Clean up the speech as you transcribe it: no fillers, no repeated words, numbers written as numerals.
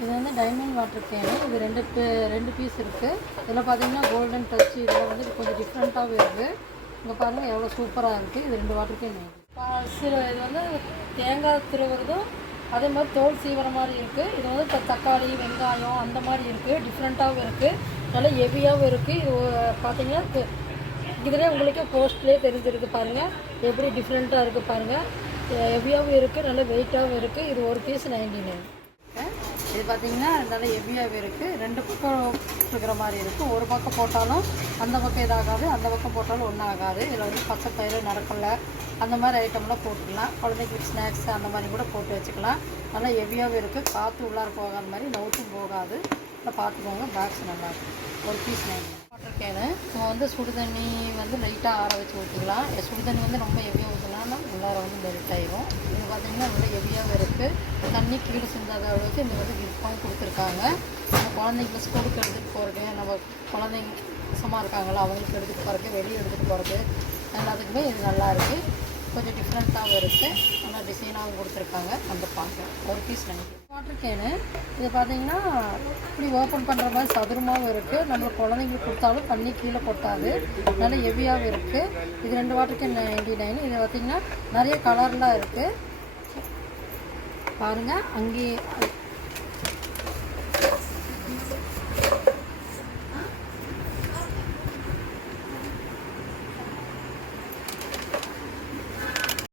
இது வந்து diamond water can. இது ரெண்டு பீஸ் இருக்குது. இதில் பார்த்தீங்கன்னா கோல்டன் டச். இதில் வந்து கொஞ்சம் டிஃப்ரெண்ட்டாகவே இருக்குது. இங்கே பாருங்கள் எவ்வளோ சூப்பராக இருக்குது. இது 2 வாட்டர் கேன். இது வந்து தேங்காய் திருவுறதும் அதே மாதிரி தோல் சீவர மாதிரி இருக்குது. இது வந்து இப்போ தக்காளி வெங்காயம் அந்த மாதிரி இருக்குது. டிஃப்ரெண்ட்டாகவும் இருக்குது. நல்லா ஹெவியாகவும் இருக்குது. இது பார்த்தீங்கன்னா இதிலே உங்களுக்கே போஸ்ட்லேயே தெரிஞ்சிருக்கு பாருங்கள் எப்படி டிஃப்ரெண்ட்டாக இருக்குது பாருங்கள். ஹெவியாகவும் இருக்குது, நல்ல வெயிட்டாகவும் இருக்குது. இது ஒரு பீஸ் 99. இது பார்த்திங்கன்னா நல்லா ஹெவியாகவே இருக்குது. 2 பக்கம் இருக்கிற மாதிரி இருக்குது. ஒரு பக்கம் போட்டாலும் அந்த பக்கம் இதாகாது, அந்த பக்கம் போட்டாலும் ஒன்றும் ஆகாது. இதில் வந்து பச்சை பயிறு நடக்கலை அந்த மாதிரி ஐட்டம்லாம் போட்டுக்கலாம். குழந்தைங்களுக்கு ஸ்நாக்ஸ் அந்த மாதிரி கூட போட்டு வச்சுக்கலாம். நல்லா ஹெவியாகவே இருக்குது. காற்று உள்ளார போகாத மாதிரி நவுட்டும் போகாது. நல்லா பார்த்துக்கோங்க. பாக்ஸ் நல்லாயிருக்கும். ஒரு பீஸ் 99. Water can. நம்ம வந்து சுடு தண்ணி வந்து லைட்டாக ஆற வச்சு ஊற்றிக்கலாம். சுடு தண்ணி வந்து ரொம்ப ஹெவியாக ஊற்றினா உள்ளார வந்து மெல்ட் ஆயிரும். இது பார்த்திங்கன்னா நல்லா ஹெவியாகவே இருக்குது. தண்ணி கீழே சிந்தாத அளவுக்கு இந்த வந்து கிஃப்டாகவும் கொடுத்துருக்காங்க. நம்ம குழந்தைங்கள ஸ்கூலுக்கு எடுத்துகிட்டு போகிறது, நம்ம குழந்தைங்க கஷ்டமாக இருக்காங்களா அவங்களுக்கு எடுத்துகிட்டு போகிறதுக்கு, வெளியே எடுத்துகிட்டு போகிறது எல்லாத்துக்குமே இது நல்லா இருக்குது. கொஞ்சம் டிஃப்ரெண்ட்டாகவும் இருக்குது. நல்லா டிசைனாகவும் கொடுத்துருக்காங்க. வந்து பார்க்க ஒரு பீஸ் 90. Water can. இது பார்த்திங்கன்னா இப்படி ஓப்பன் பண்ணுற மாதிரி சதுரமாகவும் இருக்குது. நம்ம குழந்தைங்களுக்கு கொடுத்தாலும் தண்ணி கீழே கொட்டாது. நல்லா ஹெவியாகவும் இருக்குது. இது 2 வாட்டர் கேன் 99. இது பார்த்திங்கன்னா நிறைய கலர்லாம் இருக்குது பாருங்கள். அங்கேயே